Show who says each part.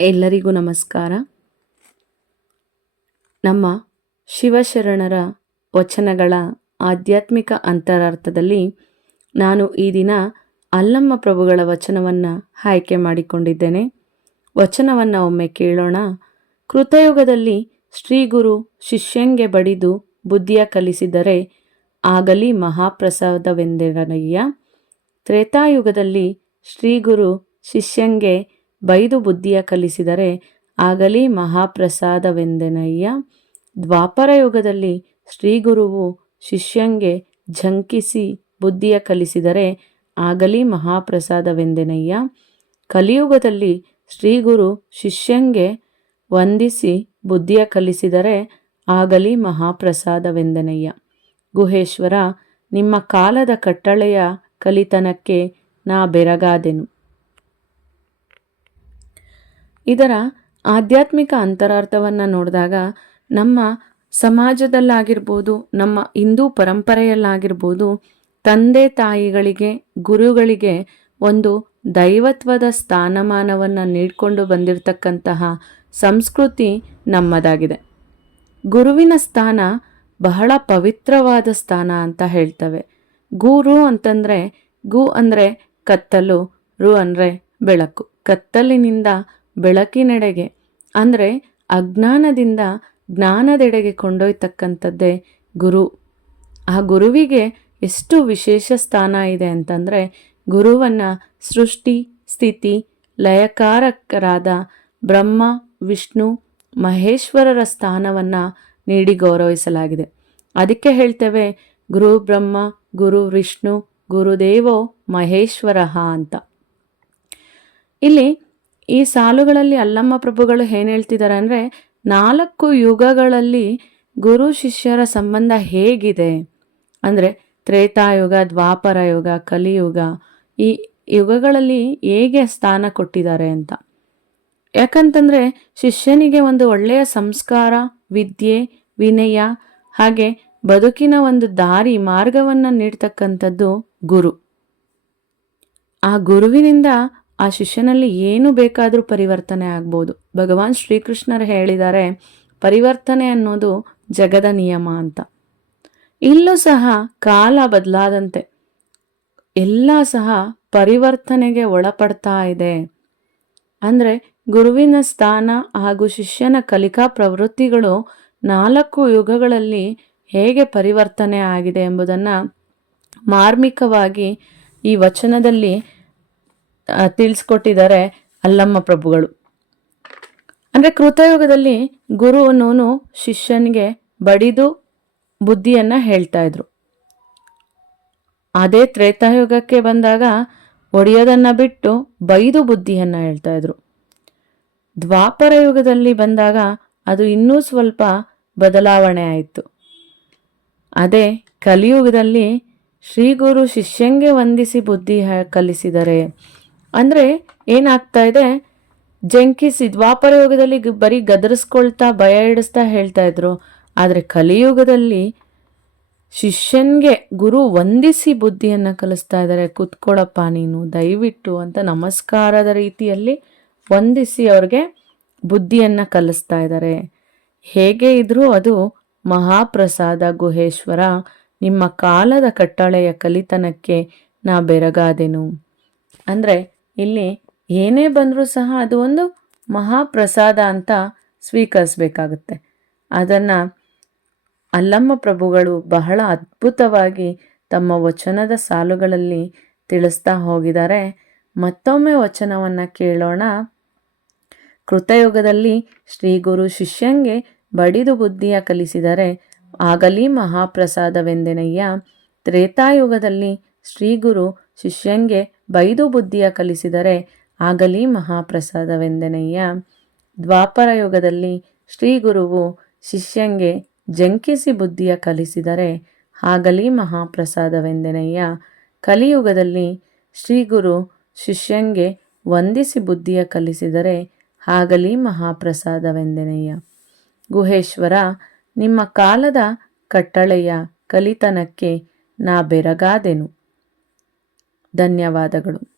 Speaker 1: ಎಲ್ಲರಿಗೂ ನಮಸ್ಕಾರ. ನಮ್ಮ ಶಿವಶರಣರ ವಚನಗಳ ಆಧ್ಯಾತ್ಮಿಕ ಅಂತರಾರ್ಥದಲ್ಲಿ ನಾನು ಈ ದಿನ ಅಲ್ಲಮ್ಮ ಪ್ರಭುಗಳ ವಚನವನ್ನು ಆಯ್ಕೆ ಮಾಡಿಕೊಂಡಿದ್ದೇನೆ. ವಚನವನ್ನು ಒಮ್ಮೆ ಕೇಳೋಣ. ಕೃತಯುಗದಲ್ಲಿ ಶ್ರೀಗುರು ಶಿಷ್ಯಂಗೆ ಬಡಿದು ಬುದ್ಧಿಯ ಕಲಿಸಿದರೆ ಆಗಲಿ ಮಹಾಪ್ರಸಾದವೆಂದೆರನಯ್ಯ. ತ್ರೇತಾಯುಗದಲ್ಲಿ ಶ್ರೀಗುರು ಶಿಷ್ಯಂಗೆ ಬೈದು ಬುದ್ಧಿಯ ಕಲಿಸಿದರೆ ಆಗಲಿ ಮಹಾಪ್ರಸಾದವೆಂದೆನಯ್ಯ. ದ್ವಾಪರ ಯುಗದಲ್ಲಿ ಶ್ರೀಗುರುವು ಶಿಷ್ಯಂಗೆ ಝಂಕಿಸಿ ಬುದ್ಧಿಯ ಕಲಿಸಿದರೆ ಆಗಲಿ ಮಹಾಪ್ರಸಾದವೆಂದೆನಯ್ಯ. ಕಲಿಯುಗದಲ್ಲಿ ಶ್ರೀಗುರು ಶಿಷ್ಯಂಗೆ ವಂದಿಸಿ ಬುದ್ಧಿಯ ಕಲಿಸಿದರೆ ಆಗಲಿ ಮಹಾಪ್ರಸಾದವೆಂದೆನಯ್ಯ. ಗುಹೇಶ್ವರ, ನಿಮ್ಮ ಕಾಲದ ಕಟ್ಟಳೆಯ ಕಲಿತನಕ್ಕೆ ನಾ ಬೆರಗಾದೆನು. ಇದರ ಆಧ್ಯಾತ್ಮಿಕ ಅಂತರಾರ್ಥವನ್ನು ನೋಡಿದಾಗ ನಮ್ಮ ಸಮಾಜದಲ್ಲಾಗಿರ್ಬೋದು, ನಮ್ಮ ಹಿಂದೂ ಪರಂಪರೆಯಲ್ಲಾಗಿರ್ಬೋದು, ತಂದೆ ತಾಯಿಗಳಿಗೆ, ಗುರುಗಳಿಗೆ ಒಂದು ದೈವತ್ವದ ಸ್ಥಾನಮಾನವನ್ನು ನೀಡಿಕೊಂಡು ಬಂದಿರತಕ್ಕಂತಹ ಸಂಸ್ಕೃತಿ ನಮ್ಮದಾಗಿದೆ. ಗುರುವಿನ ಸ್ಥಾನ ಬಹಳ ಪವಿತ್ರವಾದ ಸ್ಥಾನ ಅಂತ ಹೇಳ್ತವೆ. ಗುರು ಅಂತಂದರೆ ಗು ಅಂದರೆ ಕತ್ತಲು, ರು ಅಂದರೆ ಬೆಳಕು. ಕತ್ತಲಿನಿಂದ ಬೆಳಕಿನೆಡೆಗೆ, ಅಂದರೆ ಅಜ್ಞಾನದಿಂದ ಜ್ಞಾನದೆಡೆಗೆ ಕೊಂಡೊಯ್ತಕ್ಕಂಥದ್ದೇ ಗುರು. ಆ ಗುರುವಿಗೆ ಎಷ್ಟು ವಿಶೇಷ ಸ್ಥಾನ ಇದೆ ಅಂತಂದರೆ, ಗುರುವನ್ನು ಸೃಷ್ಟಿ, ಸ್ಥಿತಿ, ಲಯಕಾರಕರಾದ ಬ್ರಹ್ಮ, ವಿಷ್ಣು, ಮಹೇಶ್ವರರ ಸ್ಥಾನವನ್ನು ನೀಡಿ ಗೌರವಿಸಲಾಗಿದೆ. ಅದಕ್ಕೆ ಹೇಳ್ತೇವೆ, ಗುರು ಬ್ರಹ್ಮ, ಗುರು ವಿಷ್ಣು, ಗುರುದೇವೋ ಮಹೇಶ್ವರ ಅಂತ. ಇಲ್ಲಿ ಈ ಸಾಲುಗಳಲ್ಲಿ ಅಲ್ಲಮ್ಮ ಪ್ರಭುಗಳು ಏನು ಹೇಳ್ತಿದ್ದಾರೆ ಅಂದರೆ ನಾಲ್ಕು ಯುಗಗಳಲ್ಲಿ ಗುರು ಶಿಷ್ಯರ ಸಂಬಂಧ ಹೇಗಿದೆ. ಅಂದರೆ ತ್ರೇತಾಯುಗ ದ್ವಾಪರ ಯುಗ ಕಲಿಯುಗ ಈ ಯುಗಗಳಲ್ಲಿ ಹೇಗೆ ಸ್ಥಾನ ಕೊಟ್ಟಿದ್ದಾರೆ ಅಂತ. ಯಾಕಂತಂದರೆ ಶಿಷ್ಯನಿಗೆ ಒಂದು ಒಳ್ಳೆಯ ಸಂಸ್ಕಾರ, ವಿದ್ಯೆ, ವಿನಯ ಹಾಗೆ ಬದುಕಿನ ಒಂದು ದಾರಿ, ಮಾರ್ಗವನ್ನು ನೀಡ್ತಕ್ಕಂಥದ್ದು ಗುರು. ಆ ಗುರುವಿನಿಂದ ಆ ಶಿಷ್ಯನಲ್ಲಿ ಏನು ಬೇಕಾದರೂ ಪರಿವರ್ತನೆ ಆಗ್ಬೋದು. ಭಗವಾನ್ ಶ್ರೀಕೃಷ್ಣರು ಹೇಳಿದ್ದಾರೆ, ಪರಿವರ್ತನೆ ಅನ್ನೋದು ಜಗದ ನಿಯಮ ಅಂತ. ಇಲ್ಲೂ ಸಹ ಕಾಲ ಬದಲಾದಂತೆ ಎಲ್ಲ ಸಹ ಪರಿವರ್ತನೆಗೆ ಒಳಪಡ್ತಾ ಇದೆ. ಅಂದರೆ ಗುರುವಿನ ಸ್ಥಾನ ಹಾಗೂ ಶಿಷ್ಯನ ಕಲಿಕಾ ಪ್ರವೃತ್ತಿಗಳು ನಾಲ್ಕು ಯುಗಗಳಲ್ಲಿ ಹೇಗೆ ಪರಿವರ್ತನೆ ಆಗಿದೆ ಎಂಬುದನ್ನು ಮಾರ್ಮಿಕವಾಗಿ ಈ ವಚನದಲ್ಲಿ ತಿಳಿಸ್ಕೊಟ್ಟಿದ್ದಾರೆ ಅಲ್ಲಮ್ಮ ಪ್ರಭುಗಳು. ಅಂದರೆ ಕೃತಯುಗದಲ್ಲಿ ಗುರುವನು ಶಿಷ್ಯನಿಗೆ ಬಡಿದು ಬುದ್ಧಿಯನ್ನು ಹೇಳ್ತಾ ಇದ್ರು. ಅದೇ ತ್ರೇತಾಯುಗಕ್ಕೆ ಬಂದಾಗ ಒಡೆಯೋದನ್ನು ಬಿಟ್ಟು ಬೈದು ಬುದ್ಧಿಯನ್ನು ಹೇಳ್ತಾ ಇದ್ರು. ದ್ವಾಪರ ಯುಗದಲ್ಲಿ ಬಂದಾಗ ಅದು ಇನ್ನೂ ಸ್ವಲ್ಪ ಬದಲಾವಣೆ ಆಯಿತು. ಅದೇ ಕಲಿಯುಗದಲ್ಲಿ ಶ್ರೀಗುರು ಶಿಷ್ಯಂಗೆ ವಂದಿಸಿ ಬುದ್ಧಿ ಕಲಿಸಿದರೆ ಅಂದರೆ ಏನಾಗ್ತಾ ಇದೆ? ಜಂಕೀಸ್ ದ್ವಾಪರ ಯುಗದಲ್ಲಿ ಬರೀ ಗದರಿಸ್ಕೊಳ್ತಾ ಭಯ ಇಡಿಸ್ತಾ ಹೇಳ್ತಾ ಇದ್ರು. ಆದರೆ ಕಲಿಯುಗದಲ್ಲಿ ಶಿಷ್ಯನಿಗೆ ಗುರು ವಂದಿಸಿ ಬುದ್ಧಿಯನ್ನು ಕಲಿಸ್ತಾ ಇದ್ದಾರೆ ಕುತ್ಕೊಳಪ್ಪ ನೀನು, ದಯವಿಟ್ಟು ಅಂತ ನಮಸ್ಕಾರದ ರೀತಿಯಲ್ಲಿ ವಂದಿಸಿ ಅವ್ರಿಗೆ ಬುದ್ಧಿಯನ್ನು ಕಲಿಸ್ತಾ ಇದ್ದಾರೆ ಹೇಗೆ ಇದ್ರೂ ಅದು ಮಹಾಪ್ರಸಾದ ಗುಹೇಶ್ವರ, ನಿಮ್ಮ ಕಾಲದ ಕಟ್ಟಳೆಯ ಕಲಿತನಕ್ಕೆ ನಾ ಬೆರಗಾದೆನು. ಅಂದರೆ ಇಲ್ಲಿ ಏನೇ ಬಂದರೂ ಸಹ ಅದು ಒಂದು ಮಹಾಪ್ರಸಾದ ಅಂತ ಸ್ವೀಕರಿಸಬೇಕಾಗುತ್ತೆ. ಅದನ್ನು ಅಲ್ಲಮ್ಮ ಪ್ರಭುಗಳು ಬಹಳ ಅದ್ಭುತವಾಗಿ ತಮ್ಮ ವಚನದ ಸಾಲುಗಳಲ್ಲಿ ತಿಳಿಸ್ತಾ ಹೋಗಿದ್ದಾರೆ. ಮತ್ತೊಮ್ಮೆ ವಚನವನ್ನು ಕೇಳೋಣ. ಕೃತಯುಗದಲ್ಲಿ ಶ್ರೀ ಗುರು ಶಿಷ್ಯಂಗೆ ಬಡಿದು ಬುದ್ಧಿಯ ಕಲಿಸಿದರೆ ಆಗಲಿ ಮಹಾಪ್ರಸಾದವೆಂದೆನಯ್ಯ, ತ್ರೇತಾಯುಗದಲ್ಲಿ ಶ್ರೀಗುರು ಶಿಷ್ಯಂಗೆ ಬೈದು ಬುದ್ಧಿಯ ಕಲಿಸಿದರೆ ಆಗಲಿ ಮಹಾಪ್ರಸಾದವೆಂದೆನಯ್ಯ. ದ್ವಾಪರ ಯುಗದಲ್ಲಿ ಶ್ರೀಗುರುವು ಶಿಷ್ಯಂಗೆ ಜಂಕಿಸಿ ಬುದ್ಧಿಯ ಕಲಿಸಿದರೆ ಆಗಲಿ ಮಹಾಪ್ರಸಾದವೆಂದೆನಯ್ಯ. ಕಲಿಯುಗದಲ್ಲಿ ಶ್ರೀಗುರು ಶಿಷ್ಯಂಗೆ ವಂದಿಸಿ ಬುದ್ಧಿಯ ಕಲಿಸಿದರೆ ಆಗಲಿ ಮಹಾಪ್ರಸಾದವೆಂದೆನಯ್ಯ. ಗುಹೇಶ್ವರ, ನಿಮ್ಮ ಕಾಲದ ಕಟ್ಟಳೆಯ ಕಲಿತನಕ್ಕೆ ನಾ ಬೆರಗಾದೆನು. ಧನ್ಯವಾದಗಳು.